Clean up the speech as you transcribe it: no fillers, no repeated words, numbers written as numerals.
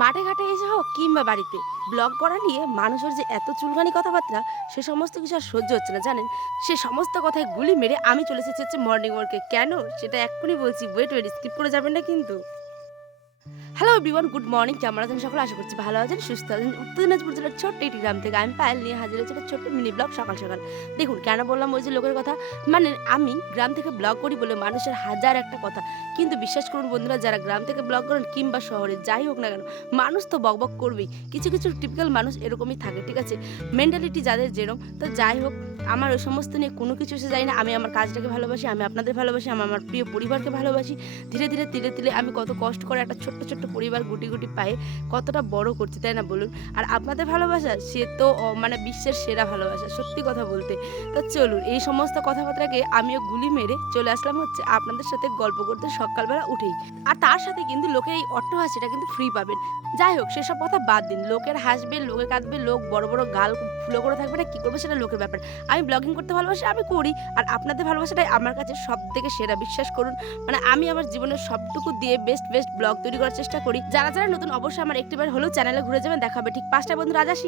মাঠে ঘাটে এসে হোক কিংবা বাড়িতে ব্লগ করা নিয়ে মানুষের যে এত চুলকানি কথাবার্তা সে সমস্ত কিছু আর সহ্য হচ্ছে না জানেন। সে সমস্ত কথায় গুলি মেরে আমি চলে এসেছি হচ্ছে মর্নিং ওয়ার্কে। কেন সেটা এক্ষুনি বলছি, ওয়েট ওয়েট, স্কিপ করে যাবেন না কিন্তু। Hello everyone, good morning. কেমন আছেন সকলে? আশা করছি ভালো আছেন, সুস্থ আছেন। উত্তর দিনাজপুর জেলার ছোট্ট একটি গ্রাম থেকে আমি পায়েল নিয়ে হাজির হয়েছি একটা ছোট্ট মিনি ব্লগ সকাল সকাল। দেখুন কেন বললাম ওই যে লোকের কথা, মানে আমি গ্রাম থেকে ব্লগ করি বলে মানুষের হাজার একটা কথা, কিন্তু বিশ্বাস করুন বন্ধুরা, যারা গ্রাম থেকে ব্লগ করেন কিংবা শহরে যাই হোক না কেন, মানুষ তো বকবক করবেই। কিছু কিছু টিপিক্যাল মানুষ এরকমই থাকে, ঠিক আছে, মেন্টালিটি যাদের যেরকম। তো যাই হোক, আমার ওই সমস্ত নিয়ে কোনো কিছু এসে যায় না। আমি আমার কাজটাকে ভালোবাসি, আমি আপনাদের ভালোবাসি, আমি আমার প্রিয় পরিবারকে ভালোবাসি। ধীরে ধীরে তিলে তিলে আমি কত কষ্ট করে একটা ছোট্ট ছোট্ট পরিবার গুটি গুটি পায়ে কতটা বড় করছি, তাই না বলুন? আর আপনাদের ভালোবাসা সে তো মানে বিশ্বের সেরা ভালোবাসা, সত্যি কথা বলতে। তো চলুন এই সমস্ত কথাবার্তাকে আমিও গুলি মেরে চলে আসলাম হচ্ছে আপনাদের সাথে গল্প করতে সকালবেলা উঠেই। আর তার সাথে কিন্তু লোকের এই অট্টহাসিটা কিন্তু ফ্রি পাবেন। যাই হোক সেসব কথা বাদ দিন, লোকের হাসবে, লোকে কাঁদবে, লোক বড় বড় গাল ফুলো করে থাকবে না, কি করবে সেটা লোকের ব্যাপার। আমি ব্লগিং করতে ভালোবাসি, আমি করি। আর আপনাদের ভালোবাসাটাই আমার কাছে সব থেকে সেরা, বিশ্বাস করুন। মানে আমি আমার জীবনের সবটুকু দিয়ে বেস্ট বেস্ট ব্লগ তৈরি করার চেষ্টা করি। যারা যারা নতুন অবশ্যই আমার একটিবার হলেও চ্যানেলে ঘুরে যাবেন। দেখা হবে ঠিক ৫টা বন্ধুরা, আজ আসি।